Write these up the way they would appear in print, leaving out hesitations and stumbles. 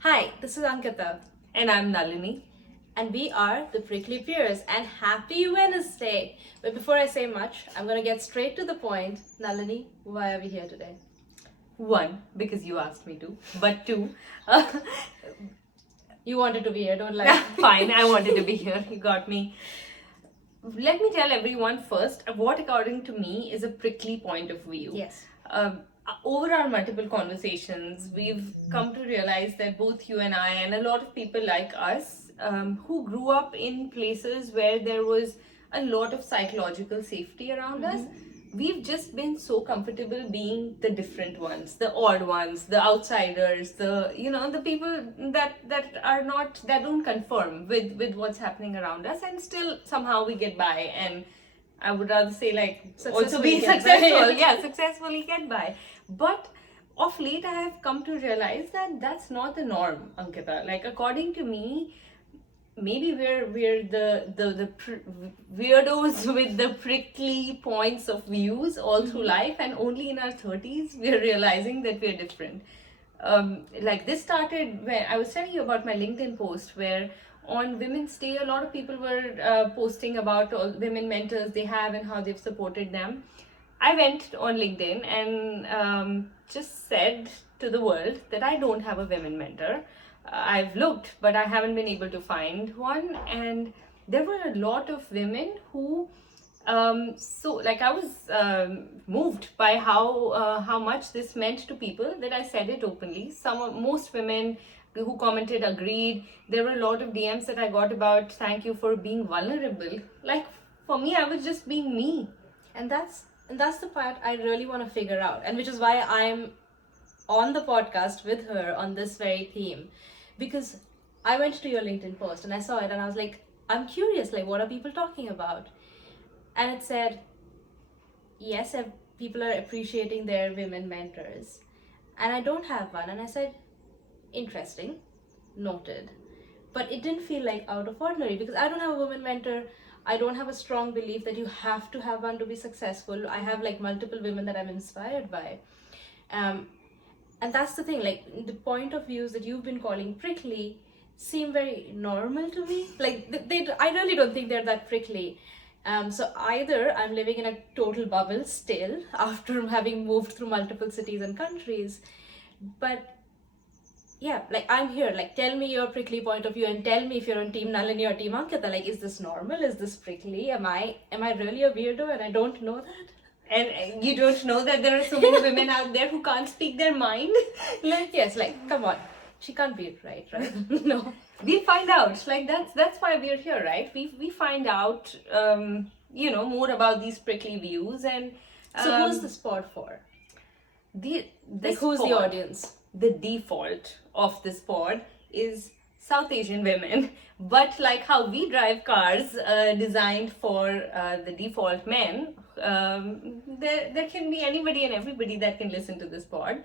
Hi, this is Ankita, And I'm Nalini. and we are the Prickly Peers. And happy Wednesday! But before I say much, I'm gonna get straight to the point. Nalini, why are we here today? One, because you asked me to, but two, uh, You wanted to be here, don't lie. fine, I wanted to be here. You got me. Let me tell everyone first what, according to me, is a prickly point of view. Yes. Over our multiple conversations, we've come to realize that both you and I, and a lot of people like us, who grew up in places where there was a lot of psychological safety around us, we've just been so comfortable being the different ones, the odd ones, the outsiders, the people that are not, that don't conform with what's happening around us, and still somehow we get by. And I would rather say, like, also be Successfully get by. successful. Yeah, successfully get by. But of late, I have come to realize that that's not the norm, Ankita. Like, according to me, maybe we're the weirdos with the prickly points of views all through life, and only in our 30s we're realizing that we're different. Like, this started when I was telling you about my LinkedIn post, where on Women's Day a lot of people were posting about all women mentors they have and how they've supported them. I went on LinkedIn and just said to the world that I don't have a women mentor. I've looked, but I haven't been able to find one. And there were a lot of women who, so like I was moved by how much this meant to people, that I said it openly. Most women who commented agreed. There were a lot of DMs that I got about thank you for being vulnerable. Like, for me, I was just being me. And that's the part I really want to figure out, and which is why I'm on the podcast with her on this very theme. Because I went to your LinkedIn post and I saw it and I was like, I'm curious, like, what are people talking about? And it said, yes, people are appreciating their women mentors. And I don't have one. And I said, interesting, noted. But it didn't feel like out of ordinary because I don't have a woman mentor. I don't have a strong belief that you have to have one to be successful. I have like multiple women that I'm inspired by. And that's the thing, like the point of views that you've been calling prickly seem very normal to me. Like I really don't think they're that prickly. So either I'm living in a total bubble still after having moved through multiple cities and countries, but yeah, like I'm here. Like, tell me your prickly point of view and tell me if you're on Team Nalini or Team Ankita. Like, is this normal? Is this prickly? Am I really a weirdo and I don't know that? And you don't know that there are so many women out there who can't speak their mind? Like, yes, like, come on. She can't be right? No. We'll find out. Like, that's why we're here, right? We find out, more about these prickly views. And so who's the spot for? Who's the audience? The default of this pod is South Asian women, but like how we drive cars designed for the default men, there can be anybody and everybody that can listen to this pod.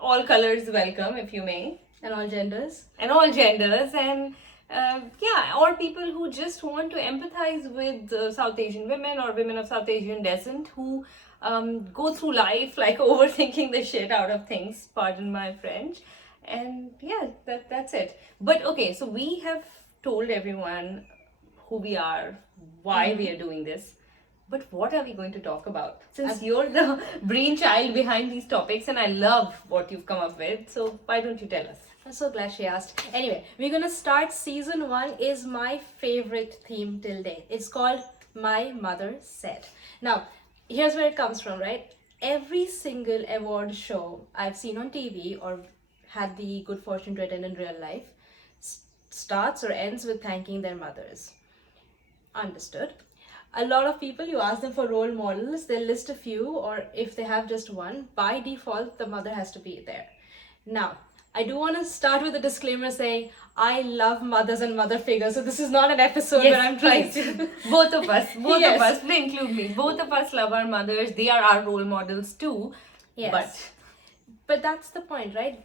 All colors welcome, if you may. And all genders. And all genders. And or people who just want to empathize with South Asian women or women of South Asian descent who go through life like overthinking the shit out of things, pardon my French. And yeah, that's it. But okay, so we have told everyone who we are, why we are doing this. But what are we going to talk about? Since you're the brainchild behind these topics and I love what you've come up with, so why don't you tell us? I'm so glad she asked. Anyway, we're gonna start season 1 is my favorite theme till date. It's called My Mother Said. Now, here's where it comes from, right? Every single award show I've seen on TV or had the good fortune to attend in real life starts or ends with thanking their mothers. Understood. A lot of people, you ask them for role models, they'll list a few, or if they have just one, by default, the mother has to be there. Now, I do want to start with a disclaimer saying I love mothers and mother figures, so this is not an episode where I'm trying to... both of us, include me. Both of us love our mothers. They are our role models too. Yes. But that's the point, right?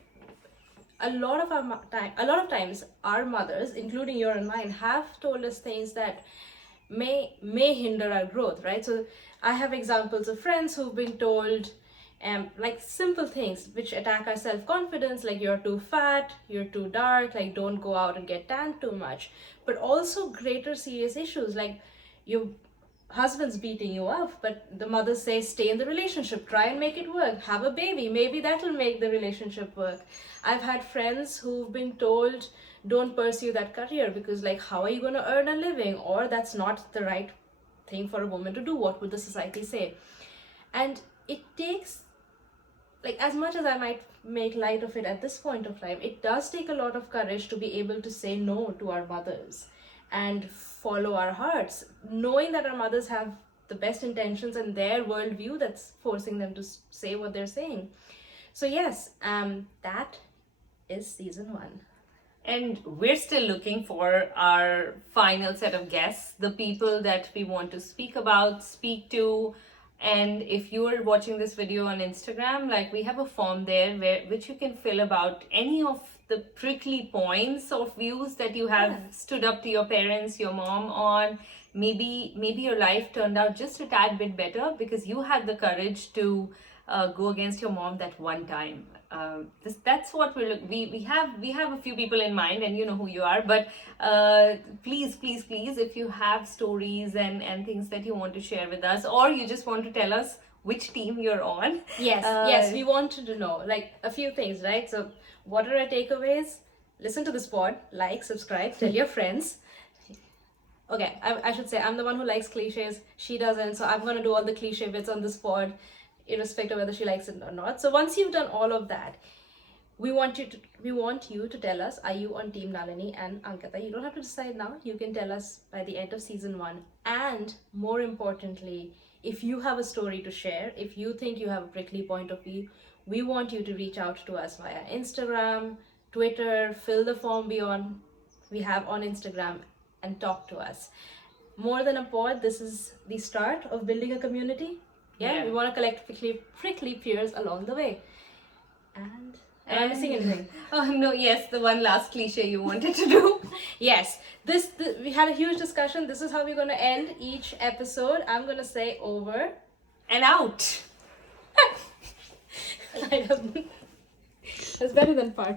A lot of times, our mothers, including your and mine, have told us things that may hinder our growth, right? So I have examples of friends who've been told, like simple things which attack our self-confidence, like you're too fat, you're too dark, like don't go out and get tanned too much. But also greater serious issues like your husband's beating you up, but the mother says stay in the relationship, try and make it work, have a baby, maybe that'll make the relationship work. I've had friends who've been told don't pursue that career because like how are you going to earn a living, or that's not the right thing for a woman to do, what would the society say? And it takes, like, as much as I might make light of it at this point of time, it does take a lot of courage to be able to say no to our mothers and follow our hearts, knowing that our mothers have the best intentions and their worldview that's forcing them to say what they're saying. So yes, that is season 1. And we're still looking for our final set of guests, the people that we want to speak about, speak to. And if you are watching this video on Instagram, like we have a form there which you can fill about any of the prickly points of views that you have stood up to your parents, your mom on. Maybe your life turned out just a tad bit better because you had the courage to go against your mom that one time. That's what we have a few people in mind, and you know who you are. But please, if you have stories and things that you want to share with us, or you just want to tell us which team you're on. Yes, we wanted to know like a few things, right? So what are our takeaways? Listen to this pod, like, subscribe, tell your friends. Okay, I should say I'm the one who likes cliches. She doesn't, so I'm gonna do all the cliche bits on this pod, irrespective of whether she likes it or not. So once you've done all of that, we want you to tell us, are you on Team Nalini and Ankita? You don't have to decide now. You can tell us by the end of season 1. And more importantly, if you have a story to share, if you think you have a prickly point of view, we want you to reach out to us via Instagram, Twitter, fill the form we have on Instagram, and talk to us. More than a pod, this is the start of building a community. Yeah. We want to collect prickly peers along the way. And am I missing anything? Oh no, yes, the one last cliche you wanted to do. Yes, we had a huge discussion. This is how we're going to end each episode. I'm going to say over and out. That's better than part